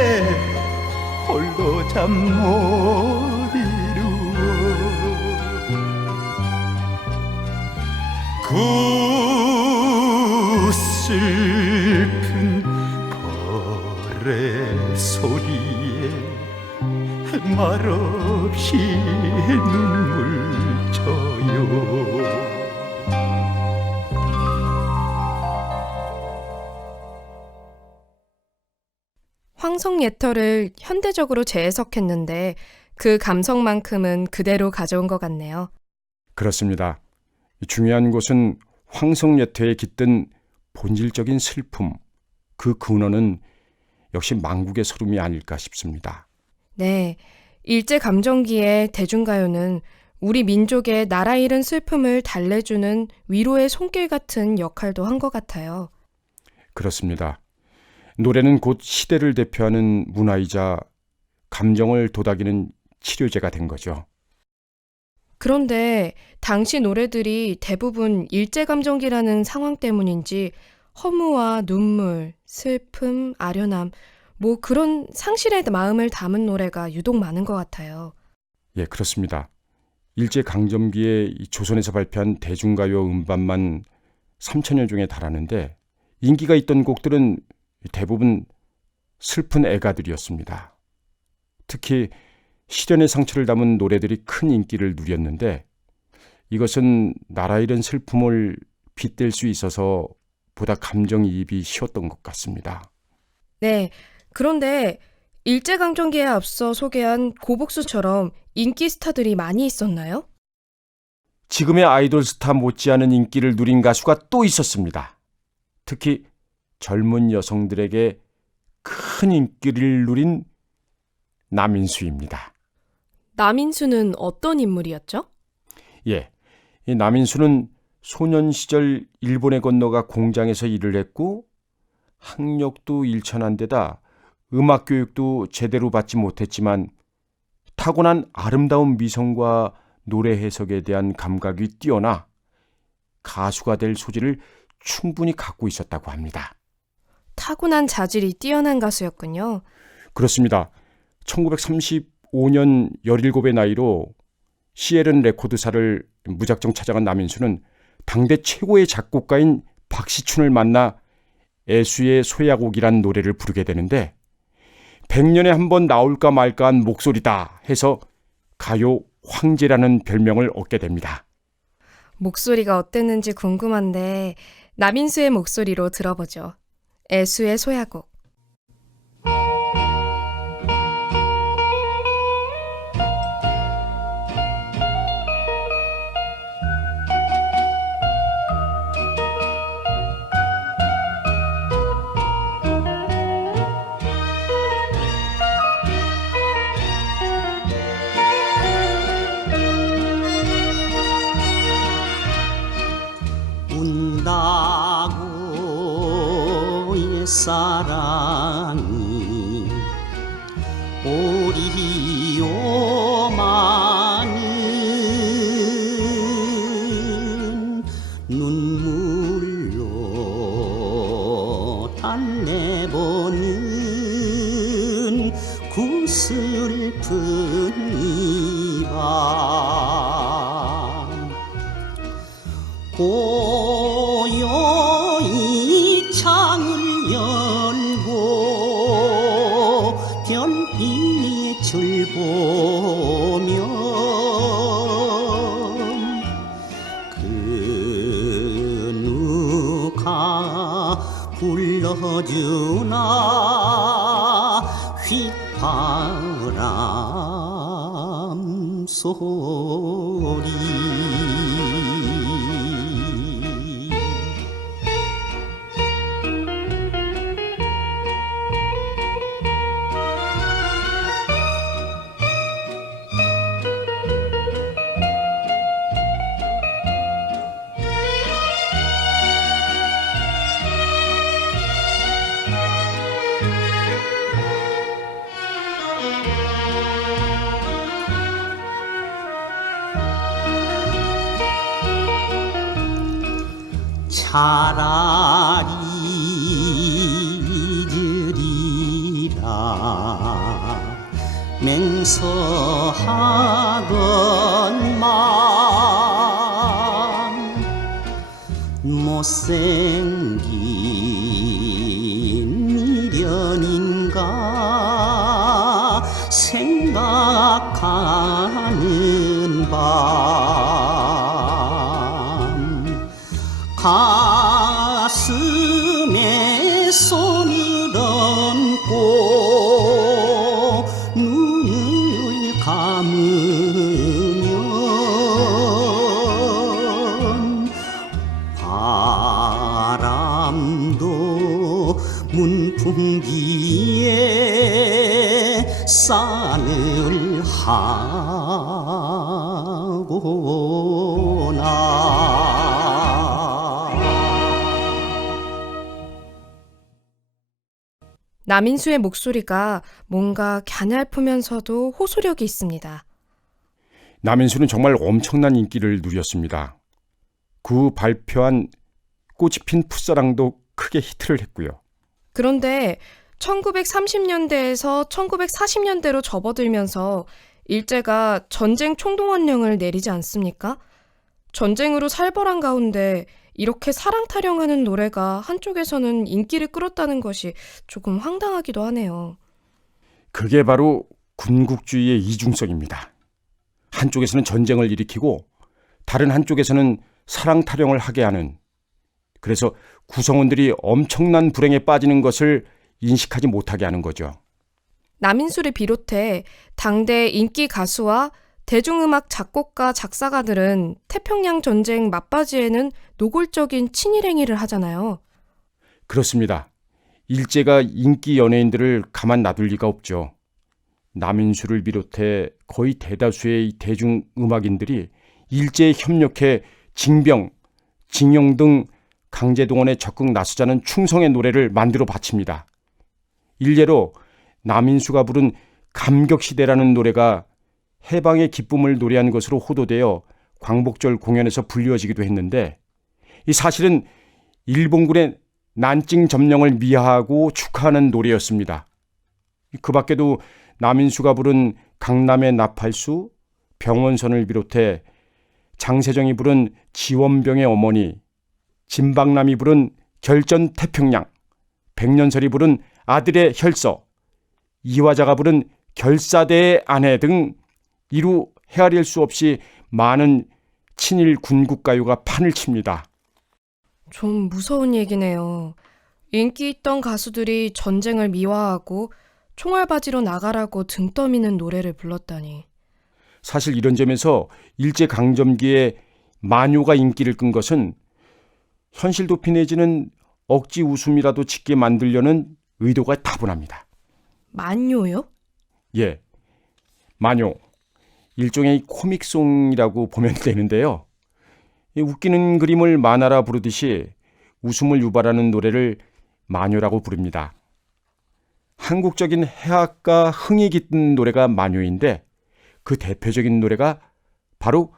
홀로 잠 못 이루어 그 슬픈 벌의 소리에 말없이 눈물 져요 황성예터를 현대적으로 재해석했는데 그 감성만큼은 그대로 가져온 것 같네요. 그렇습니다. 중요한 것은 황성예터에 깃든 본질적인 슬픔, 그 근원은 역시 망국의 서름이 아닐까 싶습니다. 네, 일제감정기의 대중가요는 우리 민족의 나라 잃은 슬픔을 달래주는 위로의 손길 같은 역할도 한 것 같아요. 그렇습니다. 노래는 곧 시대를 대표하는 문화이자 감정을 도닥이는 치료제가 된 거죠. 그런데 당시 노래들이 대부분 일제감정기라는 상황 때문인지 허무와 눈물, 슬픔, 아련함, 뭐 그런 상실의 마음을 담은 노래가 유독 많은 것 같아요. 예, 그렇습니다. 일제강점기에 조선에서 발표한 대중가요 음반만 3천여 종에 달하는데 인기가 있던 곡들은 대부분 슬픈 애가들이었습니다. 특히 시련의 상처를 담은 노래들이 큰 인기를 누렸는데 이것은 나라 잃은 슬픔을 빗댈 수 있어서 보다 감정이입이 쉬웠던 것 같습니다. 네, 그런데 일제강점기에 앞서 소개한 고복수처럼 인기 스타들이 많이 있었나요? 지금의 아이돌 스타 못지않은 인기를 누린 가수가 또 있었습니다. 특히 젊은 여성들에게 큰 인기를 누린 남인수입니다. 남인수는 어떤 인물이었죠? 예, 이 남인수는 소년 시절 일본에 건너가 공장에서 일을 했고 학력도 일천한 데다 음악 교육도 제대로 받지 못했지만 타고난 아름다운 미성과 노래 해석에 대한 감각이 뛰어나 가수가 될 소질을 충분히 갖고 있었다고 합니다. 타고난 자질이 뛰어난 가수였군요. 그렇습니다. 1935년 17의 나이로 시엘은 레코드사를 무작정 찾아간 남인수는 당대 최고의 작곡가인 박시춘을 만나 애수의 소야곡이란 노래를 부르게 되는데 100년에 한 번 나올까 말까한 목소리다 해서 가요 황제라는 별명을 얻게 됩니다. 목소리가 어땠는지 궁금한데 남인수의 목소리로 들어보죠. 애수의 소야곡. 운다고 옛사랑이 오리오마는 눈물로 달래보는 그 슬픈 이밤 고요히 창을 열고 별빛을 보면 그 누가 불러주나 휘바람 소리 차라리 잊으리라 맹서하건만 못생긴 미련인가 생각하는 밤 가슴에 손을 얹고 눈을 감으면 바람도 문풍기에 싼을 하고나 남인수의 목소리가 뭔가 갸냘프면서도 호소력이 있습니다. 남인수는 정말 엄청난 인기를 누렸습니다. 그 발표한 꽃이 핀 풋사랑도 크게 히트를 했고요. 그런데 1930년대에서 1940년대로 접어들면서 일제가 전쟁 총동원령을 내리지 않습니까? 전쟁으로 살벌한 가운데 이렇게 사랑 타령하는 노래가 한쪽에서는 인기를 끌었다는 것이 조금 황당하기도 하네요. 그게 바로 군국주의의 이중성입니다. 한쪽에서는 전쟁을 일으키고 다른 한쪽에서는 사랑 타령을 하게 하는, 그래서 구성원들이 엄청난 불행에 빠지는 것을 인식하지 못하게 하는 거죠. 남인수를 비롯해 당대 인기 가수와 대중음악 작곡가, 작사가들은 태평양 전쟁 막바지에는 노골적인 친일 행위를 하잖아요. 그렇습니다. 일제가 인기 연예인들을 가만 놔둘 리가 없죠. 남인수를 비롯해 거의 대다수의 대중음악인들이 일제에 협력해 징병, 징용 등 강제동원에 적극 나서자는 충성의 노래를 만들어 바칩니다. 일례로 남인수가 부른 감격시대라는 노래가 해방의 기쁨을 노래한 것으로 호도되어 광복절 공연에서 불려지기도 했는데, 이 사실은 일본군의 난징 점령을 미화하고 축하하는 노래였습니다. 그 밖에도 남인수가 부른 강남의 나팔수, 병원선을 비롯해 장세정이 부른 지원병의 어머니, 진박남이 부른 결전 태평양, 백년설이 부른 아들의 혈서, 이화자가 부른 결사대의 아내 등 이루 헤아릴 수 없이 많은 친일 군국가요가 판을 칩니다. 좀 무서운 얘기네요. 인기 있던 가수들이 전쟁을 미화하고 총알바지로 나가라고 등 떠미는 노래를 불렀다니. 사실 이런 점에서 일제강점기에 만요가 인기를 끈 것은 현실 도피 내지는 억지 웃음이라도 짓게 만들려는 의도가 다분합니다. 만요요? 예, 만요. 일종의 코믹송이라고 보면 되는데요. 이 웃기는 그림을 만화라 부르듯이 웃음을 유발하는 노래를 만요라고 부릅니다. 한국적인 해학과 흥이 깃든 노래가 만요인데 그 대표적인 노래가 바로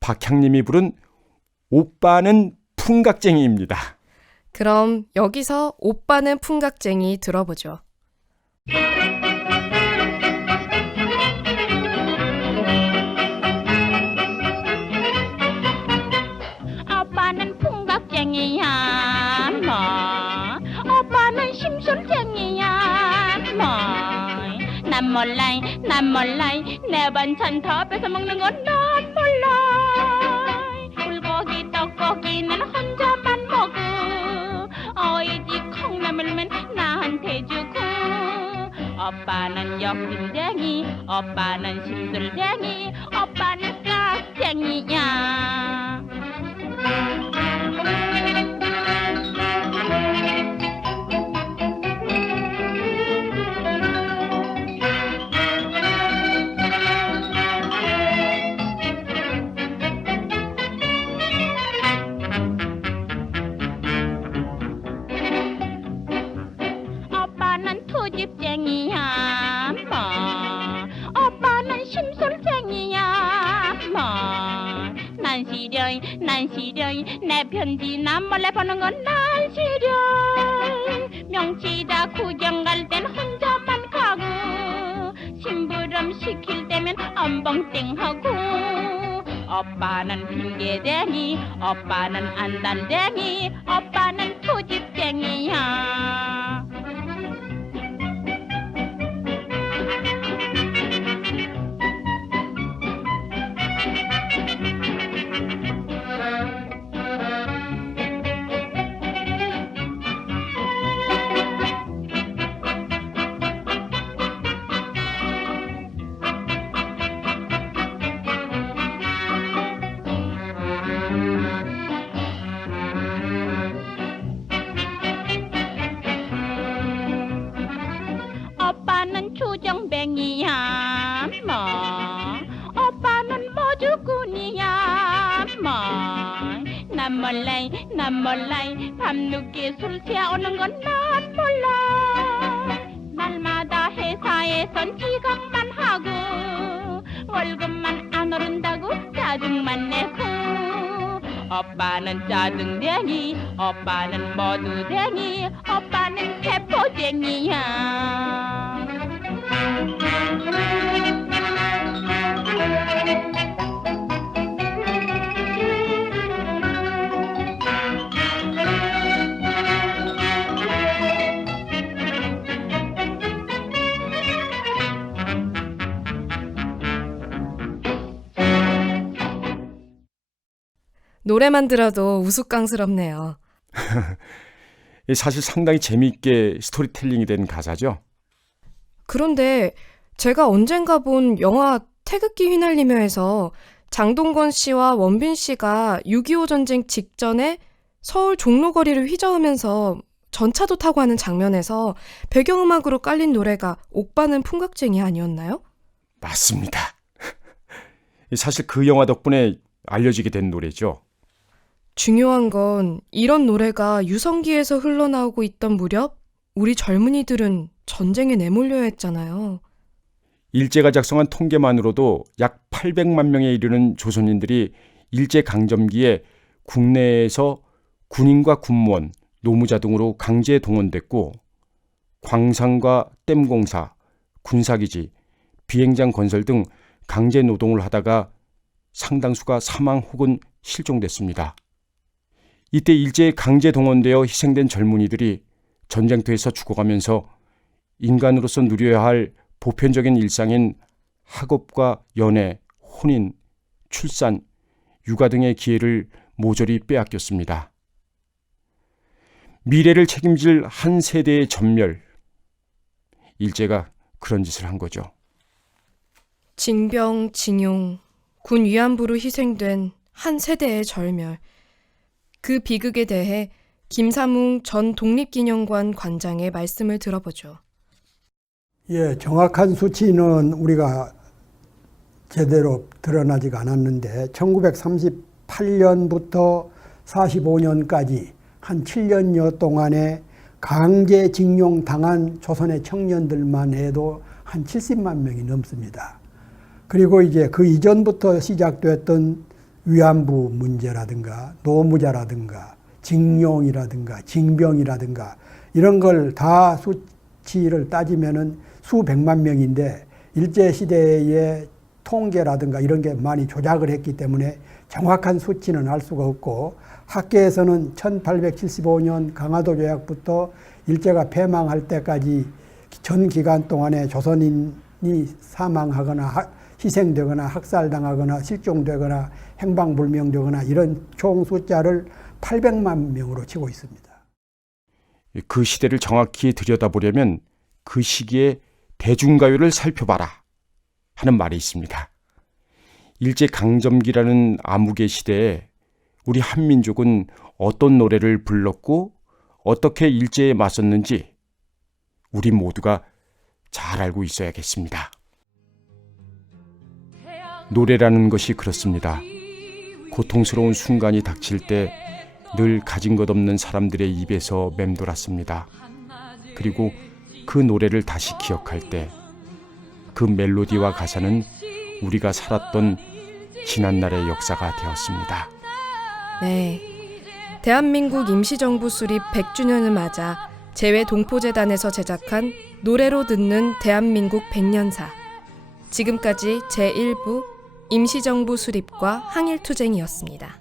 박향님이 부른 오빠는 풍각쟁이입니다. 그럼 여기서 오빠는 풍각쟁이 들어보죠. 오빠는 풍각쟁이야 뭐 오빠는 심술쟁이야 뭐 난 몰라 내 반찬 다 뺏어 먹는 건 난 몰라 불고기 떡고기는 혼자만 먹어 어이지 콩나물만 나한테 주고 오빠는 욕심쟁이 오빠는 심술쟁이 오빠는 깍쟁이야 오빠는 투집쟁이야 뭐 오빠는 심술쟁이야 뭐난 시려이 내 편지 난 몰래 보는 건 난 시려이 명치다 구경 갈 땐 혼자만 가고 심부름 시킬 때면 엄벙땡하고 오빠는 핑계대니 오빠는 안달쟁이 오빠는 투집쟁이야 오빠는 주정뱅이야 뭐 오빠는 모주꾼이야 뭐난 몰라 밤늦게 술 취하오는 건 난 몰라 날마다 회사에선 지각만 하고 월급만 안 오른다고 짜증만 내고 오빠는 짜증쟁이 오빠는 모두쟁이 오빠는 세포쟁이야 노래만 들어도 우스꽝스럽네요. 사실 상당히 재미있게 스토리텔링이 된 가사죠. 그런데 제가 언젠가 본 영화 태극기 휘날리며에서 장동건 씨와 원빈 씨가 6.25 전쟁 직전에 서울 종로거리를 휘저으면서 전차도 타고 하는 장면에서 배경음악으로 깔린 노래가 오빠는 풍각쟁이 아니었나요? 맞습니다. 사실 그 영화 덕분에 알려지게 된 노래죠. 중요한 건 이런 노래가 유성기에서 흘러나오고 있던 무렵 우리 젊은이들은 전쟁에 내몰려야 했잖아요. 일제가 작성한 통계만으로도 약 800만 명에 이르는 조선인들이 일제강점기에 국내에서 군인과 군무원, 노무자 등으로 강제 동원됐고 광산과 댐공사, 군사기지, 비행장 건설 등 강제 노동을 하다가 상당수가 사망 혹은 실종됐습니다. 이때 일제에 강제 동원되어 희생된 젊은이들이 전쟁터에서 죽어가면서 인간으로서 누려야 할 보편적인 일상인 학업과 연애, 혼인, 출산, 육아 등의 기회를 모조리 빼앗겼습니다. 미래를 책임질 한 세대의 전멸. 일제가 그런 짓을 한 거죠. 징병, 징용, 군 위안부로 희생된 한 세대의 절멸. 그 비극에 대해 김삼웅 전 독립기념관 관장의 말씀을 들어보죠. 예, 정확한 수치는 우리가 제대로 드러나지가 않았는데 1938년부터 45년까지 한 7년여 동안에 강제징용 당한 조선의 청년들만 해도 한 70만 명이 넘습니다. 그리고 이제 그 이전부터 시작됐던 위안부 문제라든가 노무자라든가 징용이라든가 징병이라든가 이런 걸 다 수치를 따지면은 수백만 명인데 일제시대의 통계라든가 이런 게 많이 조작을 했기 때문에 정확한 수치는 알 수가 없고 학계에서는 1875년 강화도 조약부터 일제가 패망할 때까지 전 기간 동안에 조선인이 사망하거나 희생되거나 학살당하거나 실종되거나 행방불명되거나 이런 총 숫자를 800만 명으로 치고 있습니다. 그 시대를 정확히 들여다보려면 그 시기에 대중가요를 살펴봐라 하는 말이 있습니다. 일제강점기라는 암흑의 시대에 우리 한민족은 어떤 노래를 불렀고 어떻게 일제에 맞섰는지 우리 모두가 잘 알고 있어야겠습니다. 노래라는 것이 그렇습니다. 고통스러운 순간이 닥칠 때 늘 가진 것 없는 사람들의 입에서 맴돌았습니다. 그리고 그 노래를 다시 기억할 때 그 멜로디와 가사는 우리가 살았던 지난날의 역사가 되었습니다. 네, 대한민국 임시정부 수립 100주년을 맞아 재외동포재단에서 제작한 노래로 듣는 대한민국 100년사. 지금까지 제1부 임시정부 수립과 항일투쟁이었습니다.